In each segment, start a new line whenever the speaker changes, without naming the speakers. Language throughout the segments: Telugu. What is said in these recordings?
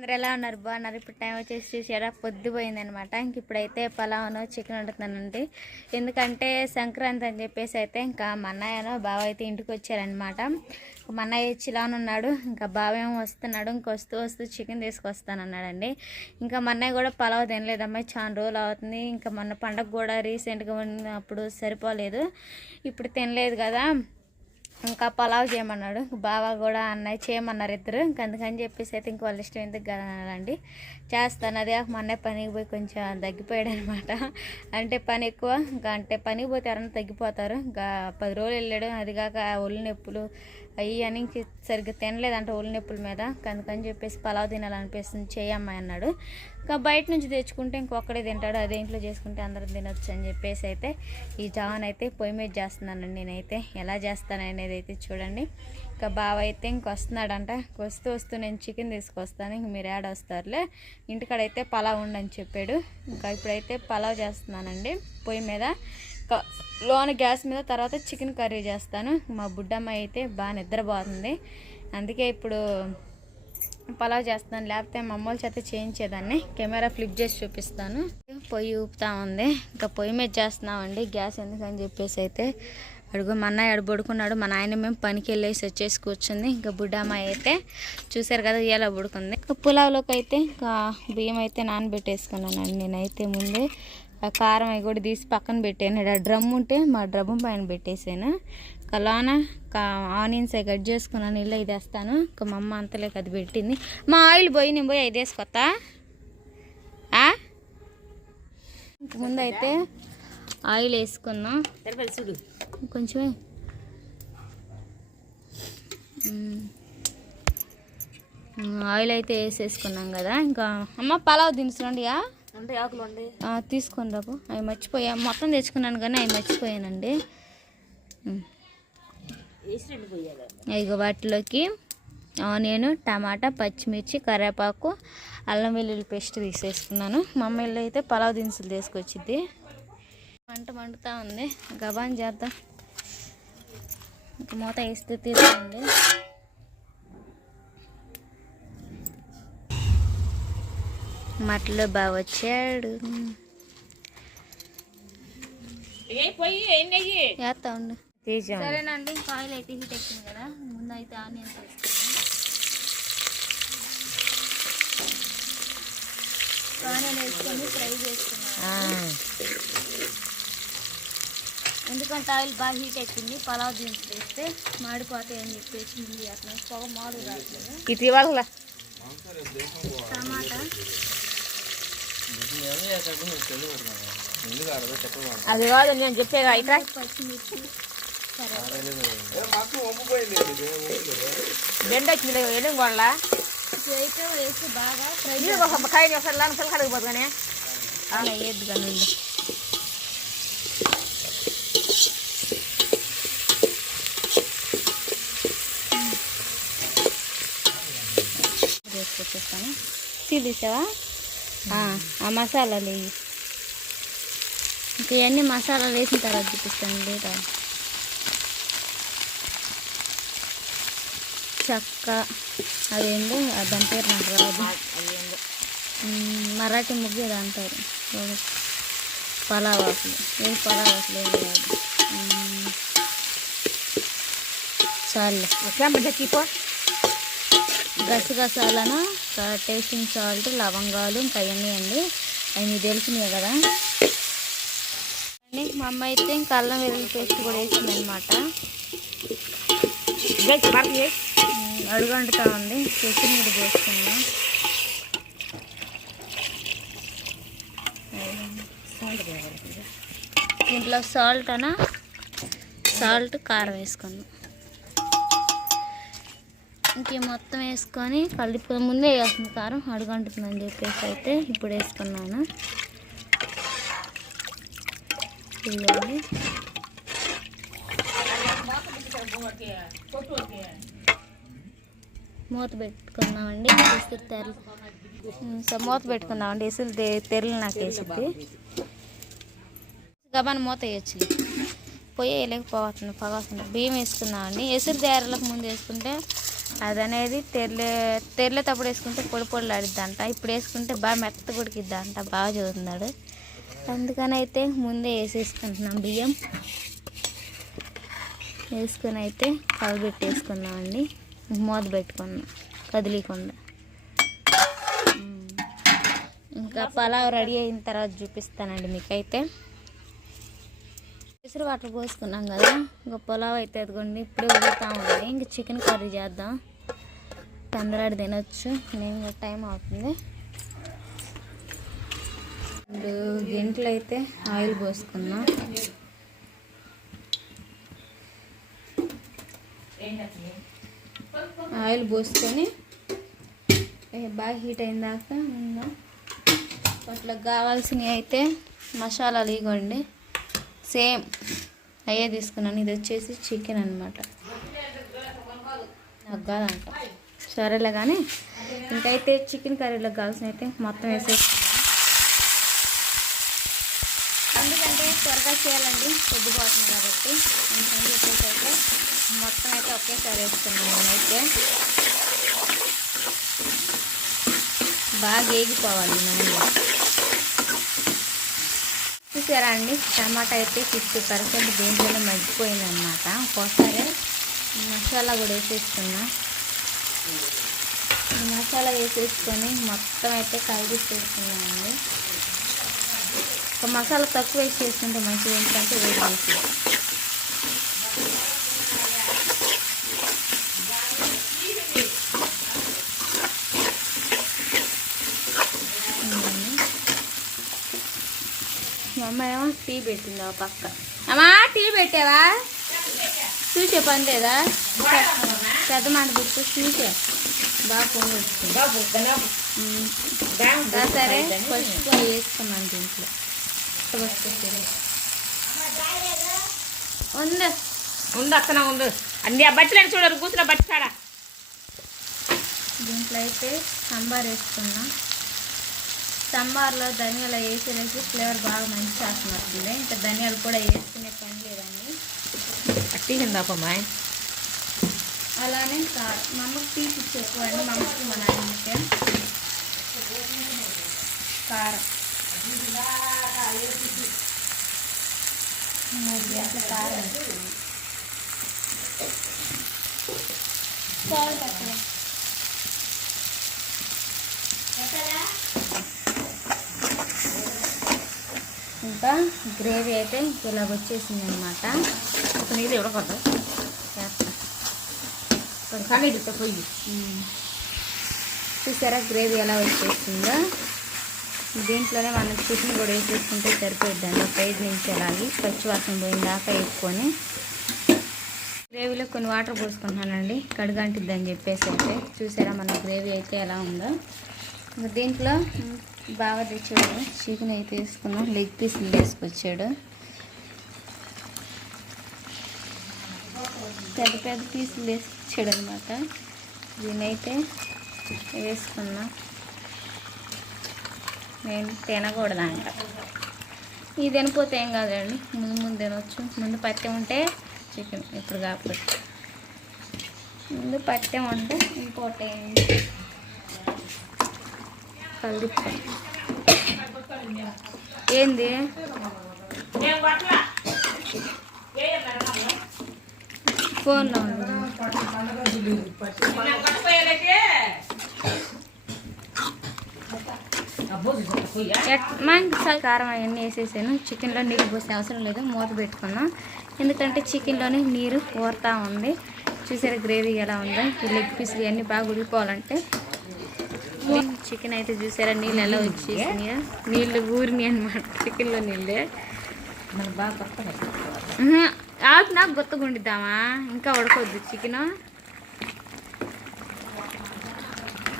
అందరు ఎలా ఉన్నారు? బాగున్నారు? ఇప్పుడు టైం వచ్చేసి చూసారా పొద్దుపోయిందనమాట ఇంక ఇప్పుడైతే పలావను చికెన్ వండుతున్నానండి. ఎందుకంటే సంక్రాంతి అని చెప్పేసి అయితే ఇంకా మా అన్నయ్యను బావ అయితే ఇంటికి వచ్చారనమాట మా అన్నయ్య వచ్చి ఉన్నాడు. ఇంకా బావ ఏమో వస్తున్నాడు. ఇంక వస్తూ వస్తూ చికెన్ తీసుకొస్తానన్నాడండి. ఇంకా మా అన్నయ్య కూడా పలావ్ తినలేదమ్మా చాలా రోజులు అవుతుంది. ఇంకా మొన్న పండగ కూడా రీసెంట్గా ఉన్నప్పుడు సరిపోలేదు. ఇప్పుడు తినలేదు కదా. ఇంకా పలావ్ చేయమన్నాడు. బావ కూడా అన్నయ్య చేయమన్నారు ఇద్దరు. ఇంకా అందుకని చెప్పేసి అయితే ఇంక వాళ్ళ ఇష్టం ఎందుకు కదనాలండి. చేస్తాను. అదే మా అన్నయ్య పనికి పోయి కొంచెం తగ్గిపోయాడు అనమాట అంటే పని ఎక్కువ. ఇంకా అంటే పనికి పోతే ఎవరైనా తగ్గిపోతారు. ఇంకా పది రోజులు వెళ్ళాడు. అది కాక ఒళ్ళు నొప్పులు అయ్యి అని సరిగ్గా తినలేదంట ఒళ్ళు నొప్పుల మీద. ఇంకా అందుకని చెప్పేసి పలావ్ తినాలనిపిస్తుంది చేయమ్మాయి అన్నాడు. ఇంకా బయట నుంచి తెచ్చుకుంటే ఇంకొక్కడే తింటాడు అదే ఇంట్లో చేసుకుంటే అందరం తినొచ్చు అని చెప్పేసి అయితే ఈ జావన్ అయితే పొయ్యి మీద చేస్తున్నానండి నేనైతే. ఎలా చేస్తాను అనేది అయితే చూడండి. ఇంకా బావ అయితే ఇంకొస్తున్నాడంట వస్తూ వస్తూ నేను చికెన్ తీసుకొస్తాను ఇంక మీరు యాడ్ వస్తారులే. ఇంటికాడైతే పలావ్ ఉండని చెప్పాడు. ఇంకా ఇప్పుడైతే పలావ్ చేస్తున్నానండి పొయ్యి మీద. లోన గ్యాస్ మీద తర్వాత చికెన్ కర్రీ చేస్తాను. మా బుడ్డమ్మ అయితే బాగా నిద్రపోతుంది. అందుకే ఇప్పుడు పలావ్ చేస్తాను. లేకపోతే మా అమ్మోళ్ళ చేత చేయించేదాన్ని. కెమెరా ఫ్లిప్ చేసి చూపిస్తాను. పొయ్యి ఊపుతా ఉంది. ఇంకా పొయ్యి మీద చేస్తున్నామండి. గ్యాస్ ఎందుకని చెప్పేసి అయితే అడుగు. మా అన్నయ్య అడుగు పడుకున్నాడు. మా నాయన మేము పనికి వెళ్ళేసి వచ్చేసి కూర్చుంది. ఇంకా బుడ్డమ్మాయి అయితే చూసారు కదా ఇలా పడుకుంది. ఇంకా పులావ్లోకి అయితే ఇంకా బియ్యం అయితే నానబెట్టేసుకున్నానండి. నేనైతే ముందే కారం అవి కూడా తీసి పక్కన పెట్టాను. ఆ డ్రమ్ ఉంటే మా డ్రమ్ పైన పెట్టేసాను. ఇంకా లోన ఇంకా ఆనియన్స్ అవి కట్ చేసుకున్నాను ఇల్లు ఇది వేస్తాను ఇంకా మా అమ్మ అంతలేక అది పెట్టింది. మా ఆయిల్ పోయి నేను పోయి ఐదు వేసుకొత్తా ముందు అయితే ఆయిల్ వేసుకున్నాం. కొంచెమే. ఆయిల్ అయితే వేసేసుకున్నాం కదా. ఇంకా అమ్మ పలావ్ దినుసులండి తీసుకొని రాబు అవి మర్చిపోయా. మొత్తం తెచ్చుకున్నాను కానీ అవి మర్చిపోయానండి. ఇక వాటిలోకి ఆనియన్ టమాటా పచ్చిమిర్చి కరివేపాకు అల్లం వెల్లుల్లి పేస్ట్ తీసేసుకున్నాను. మా అమ్మ ఇల్లు అయితే పలావ్ దినుసులు తీసుకొచ్చిద్ది. మంట మండుతూ ఉంది. గబాన్ చేద్దాం. ఇంక మూత వేస్తే తీసుకోండి. మట్లో బాగా వచ్చాడు. వేస్తా ఉండు.
తీసాం
సరేనండి ఇంకా ఆయిల్ అయితే హీట్ ఎక్కింది కదా ముందు అయితే ఆనియన్స్ ఆనియన్ వేసుకొని ఫ్రై చేసుకున్నాను ఎందుకంటే ఆయిల్ బాగా హీట్ ఎక్కింది పలావ్ దినుసులు వేస్తే మాడిపోతాయి అని చెప్పేసి ముందు అట్లా పొగ మాడు రావట్లేదు. టమాటా.
అది కాదు నేను చెప్పేగా ఇట్లా
పచ్చిమిర్చి
బెండ వచ్చింది వాళ్ళ
ఇవి అయితే వేసి బాగా ఫ్రై
కాయ ఒకసారి
అలా వేయద్దు కానీ వేసుకొచ్చేస్తాను సీల్ తీసావా? ఆ, ఆ మసాలాలు వేయి ఇంకా ఇవన్నీ మసాలాలు వేసిన తర్వాత చూపిస్తాను లేదా చెక్క అదేందో ఆ దాని పేరు నాకు రాదు మ్మ్, మరాఠీ ముగ్గు ఏదో అంటారు పలావ్ ఆకులు ఏం పలావ్ ఆకులు ఏం కాదు మ్మ్. చాలు
తీపో
గసగసాలను టేస్టింగ్ సాల్ట్ లవంగాలు ఇంకా అవన్నీ అండి. అవి మీకు తెలిసినాయి కదా. అండి మా అమ్మ అయితే ఇంకా అల్లం వెల్లుల్లి పేస్ట్ కూడా వేసింది అనమాట అడుగంటుతా ఉంది. కొత్తిమీర వేసుకున్నాం దీంట్లో సాల్ట్ అనా? సాల్ట్ కారం వేసుకున్నాం ఇంక మొత్తం వేసుకొని కలిపి ముందే వేస్తుంది కారం అడుగంటుందని చెప్పేసి అయితే ఇప్పుడు వేసుకున్నాను. ఇదిగోండి. మూత పెట్టుకున్నామండి. ఇసురు తెరలు. సో మూత పెట్టుకుందామండి ఇసులు తెరలు నాకు వేసింది గబాన్ మూత వేయచ్చు. పొయ్యి వేయలేకపోతుంది పగ వస్తుంది బియ్యం వేసుకుందామండి ఎసురు దేరలకు ముందు వేసుకుంటే అదనేది తెరలే తెరలేటప్పుడు వేసుకుంటే పొడి పొడిలు ఆడిద్దంట ఇప్పుడు వేసుకుంటే బాగా మెత్త ఉడికిద్దంట బాగా చదువుతున్నాడు. అందుకని అయితే ముందే వేసేసుకుంటున్నాం బియ్యం. వేసుకొని అయితే కలబెట్టేసుకున్నామండి మూత పెట్టుకున్నాం కదిలీకుండా. ఇంకా పలావ్ రెడీ అయిన తర్వాత చూపిస్తానండి మీకైతే. పెసరు వాటర్ పోసుకున్నాం కదా. ఇంకా పులావ్ అయితే అదిగోండి ఇప్పుడే ఉడుకుతా ఉంది. ఇంకా చికెన్ కర్రీ చేద్దాం. తొందరగా తినొచ్చు. నేను టైం అవుతుంది. రెండు గంటలు అయితే ఆయిల్ పోసుకున్నాం. ఆయిల్ పోసుకొని బాగా హీట్ అయిన దాకా ఉందాం అట్లా కావాల్సినవి అయితే మసాలాలు ఇవ్వండి. సేమ్ అయ్యే తీసుకున్నాను. ఇది వచ్చేసి చికెన్ అనమాట నాకు కాదంట. సరేలే కానీ ఇంకైతే చికెన్ కర్రీలోకి కావాల్సిన అయితే మొత్తం వేసేసుకున్నాను ఎందుకంటే త్వరగా చేయాలండి పొద్దుపోతుంది కాబట్టి. ఇంకేం చెప్పేసి అయితే మొత్తం అయితే ఒకేసారి వేస్తున్నాను నేనైతే. బాగా ఏగిపోవాలి నూనెలో చూసారా అండి టమాటా అయితే ఫిఫ్టీ పర్సెంట్ దేంట్లోనే మగ్గిపోయింది అనమాట ఒక్కోసారి మసాలా కూడా వేసేస్తున్నాను మసాలా వేసేసుకొని మొత్తం అయితే కలిపిస్తేసుకున్నామండి ఒక మసాలా తక్కువ వేసి చేసుకుంటే మంచిది ఏంటంటే వేడి వేసి. మా అమ్మ ఏమో టీ పెట్టింది ఒక పక్క. అమ్మా టీ పెట్టావా? చూసే పని లేదా? పెద్ద మాట బుక్ చూసే. బాగా సరే వేసుకున్నాను దీంట్లో. ఉంది
ఉండు. అక్కన ఉండు. అన్ని ఆ బట్టలు చూడరు కూతురు బట్టి కాడ
దీంట్లో అయితే సాంబార్ వేసుకున్నా. సాంబార్లో ధనియాలు వేసి వేసి ఫ్లేవర్ బాగా మంచి వస్తుంది ఇంకా ధనియాలు కూడా వేసుకునే పని లేదండి.
అట్టి కిందమ్మా
అలానే కారం మా అమ్మకి తీసి అండి మా అమ్మకి మా నాన్నకి కారం. కారం. ఇంకా గ్రేవీ అయితే ఇలాగ వచ్చేసింది అనమాట
ఒక నీళ్ళు ఇవ్వకూడదు. కానీ ఇట్లా
చూసారా గ్రేవీ ఎలా వచ్చేస్తుందో? దీంట్లోనే మనం చికెన్ కూడా వేసేసుకుంటే సరిపోద్దండి ఒక ఐదు నిమిషాలు ఆగి పచ్చివాసన పోయిన దాకా వేసుకొని గ్రేవీలో కొన్ని వాటర్ పోసుకుంటున్నానండి. కడుగంటిద్దని చెప్పేసి అయితే. చూసారా మన గ్రేవీ అయితే ఎలా ఉందో? ఇంకా దీంట్లో బాగా తెచ్చాడు. చికెన్ అయితే వేసుకున్నాం. లెగ్ పీసులు వేసుకొచ్చాడు. పెద్ద పెద్ద పీసులు ఇచ్చాడు అనమాట దీన్నైతే వేసుకున్నా. నేను తినకూడదంట. ఇది తినిపోతే ఏం కాదండి ముందు ముందు తినొచ్చు. ముందు పత్యం ఉంటే చికెన్ ఇప్పుడు కాకపోతే. ముందు పత్యం ఉంటే ఇంకోటి కలుపుతాం ఏంది? ఫోన్లో ఉంది. ఎట్- కారం అవన్నీ వేసేసాను. చికెన్లో నీళ్ళు పోసే అవసరం లేదు మూత పెట్టుకున్నాం. ఎందుకంటే చికెన్లోనే నీరు కోరుతూ ఉంది. చూసారా గ్రేవీ ఎలా ఉందో? ఈ లెగ్ పీసులు ఇవన్నీ బాగా ఉడికిపోవాలంటే. చికెన్ అయితే చూసారా నీళ్ళు ఎలా వచ్చేసినాయా. నీళ్ళు ఊరినాయి అనమాట చికెన్లో నీళ్ళే.
మన బాగా కొత్తగా
ఆకు నాకు గుర్తుకుండిద్దామా ఇంకా ఉడకొద్దు చికెన్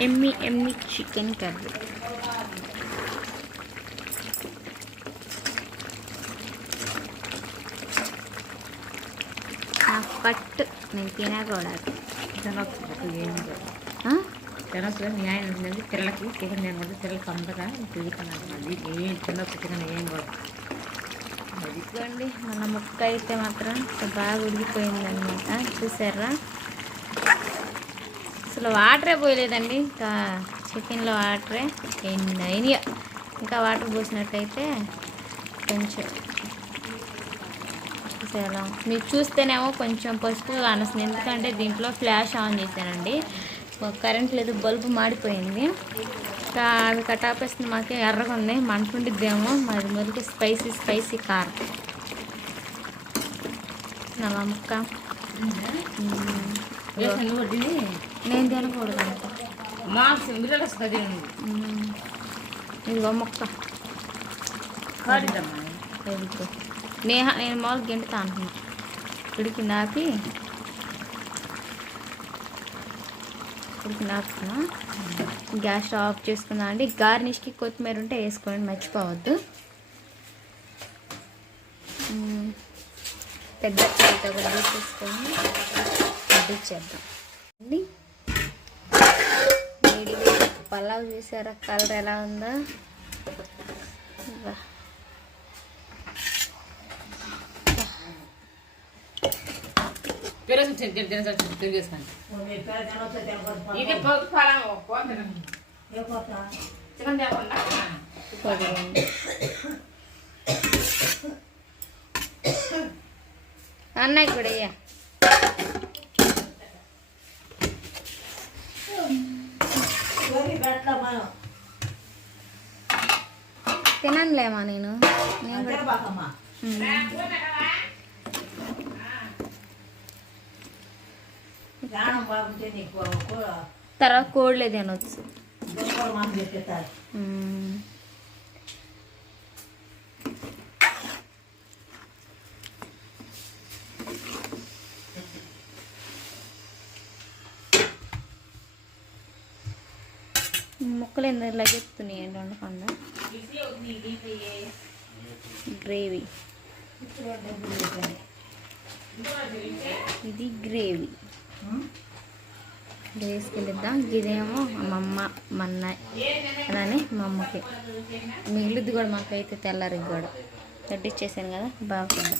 ఎమ్మి ఎమ్మి చికెన్ కర్రీ పట్టు నేను తినకూడదు
తినొచ్చు ఏం? తినొచ్చు మీ ఆయన ఉంటుంది పిల్లలకి చికెన్ నేను కూడా పిల్లలకి అందగా తిరుగుతున్నాను. ఏం తినొచ్చు చికెన్ ఏం అది
ఇదిగోండి మన ముక్క అయితే మాత్రం బాగా ఉడికిపోయింది అనమాట చూసారా? అసలు వాటరే పోయలేదండి. ఇంకా చికెన్లో వాటరే ఎన్ని అయినా ఇంకా వాటర్ పోసినట్టయితే కొంచెం చాలా మీరు చూస్తేనేమో కొంచెం పసుపు కానొస్తుంది ఎందుకంటే దీంట్లో ఫ్లాష్ ఆన్ చేశానండి. కరెంట్ లేదు బల్బు మాడిపోయింది. ఇంకా అవి కటాపేస్తుంది మాకే ఎర్రగా ఉంది మంటుండిద్దేమో మరి మొదటి స్పైసీ స్పైసీ కారం. నల్ల ముక్క. నేను తినకూడదు. ఇదిగో ముక్క. నేహ నేను మామూలు గెంటుతా అంటున్నా. పిడికి నాపి పిడికి గ్యాస్ ఆఫ్ చేసుకుందా అండి గార్నిష్కి కొత్తిమీర ఉంటే వేసుకోండి మర్చిపోవద్దు పెద్ద చేతితో కూడా తీసేసుకొని వడ్డించేద్దాం అండి వేడి పలావ్ చూసారా కలర్ ఎలా ఉందో
తిరగేసుకోండి ఇది పొద్దు ఫలం చికెన్ తేకుండా
పొడిగండి అన్నయ్య కూడా అయ్యా తిననులేమా నేను? నేను తర్వాత కోడ్లే తినొచ్చు. ముక్కలు ఎందుకు లగెత్తున్నాయండి వండకుండా? గ్రేవీ. ఇది గ్రేవీ. వేసుకెళ్ళిద్దాం. ఇదేమో మా అమ్మ మా అన్నయ్య. అలానే మా అమ్మకి. మిగిలిద్ది కూడా మాకైతే తెల్లారికి కూడా కట్టించేసాను కదా బాగుంది